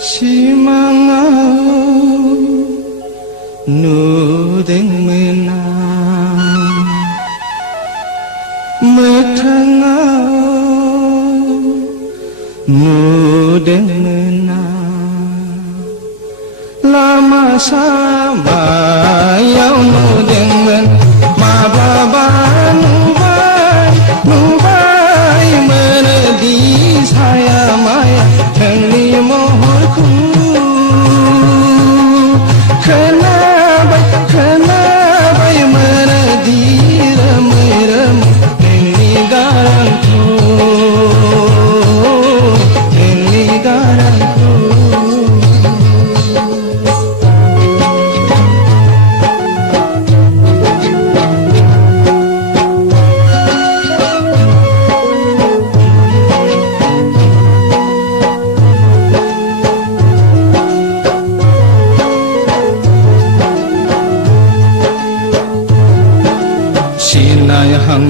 Simangau nudeng menang metangau nudeng menang lama sama yang nudeng men mababan nubai menedi saya maya hengi mohorku kenapa menedi remai-remai hengi garangku hengi garangku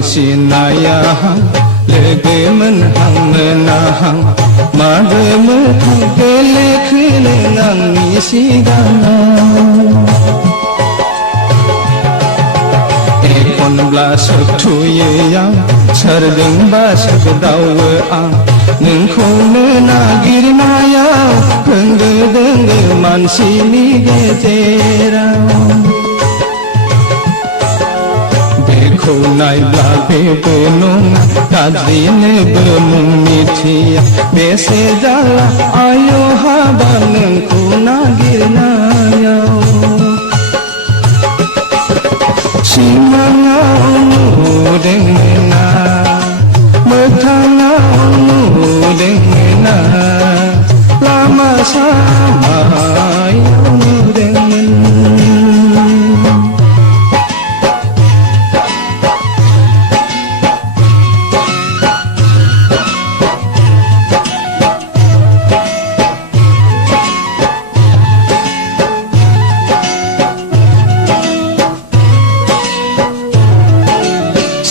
sinayahang lege menhang menahang made metang kele kele nang isigana ekon blasuk tuye yang sardeng basak dawe ang nengkone nagir mayau kengge dengge mansini geterang Kau naik labe benung, kadine benung mitia, bese jala ayo habaneng ku nagir nayau. Simangau nudeng mena, metangau nudeng mena, lama sama ayo nudeng mena.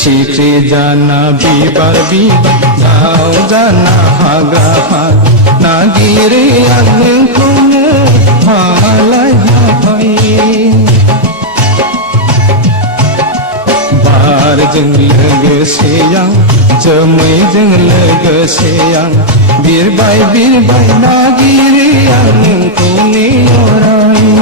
Sikri jana bibar bibar jauh jana haga hag nagiri yang kune halai hapai bar jeng lege seyang jemai jeng lege seyang birbai nagiri yang kune orai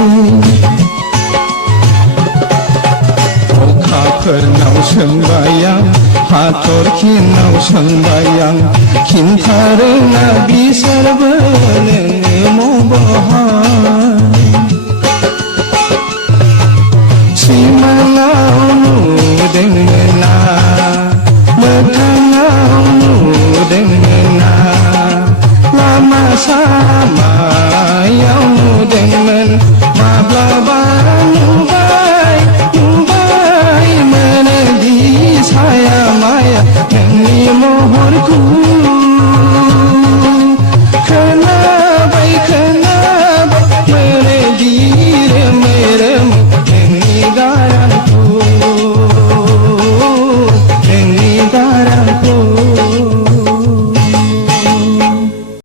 Pernau sembayang, hator kinau sembayang, kintare nabi sarbaleng mobohan. Simangau nudeng mena, metangau nudeng mena, lama sama yang nudeng men, mablaban saya maya hengi mohorku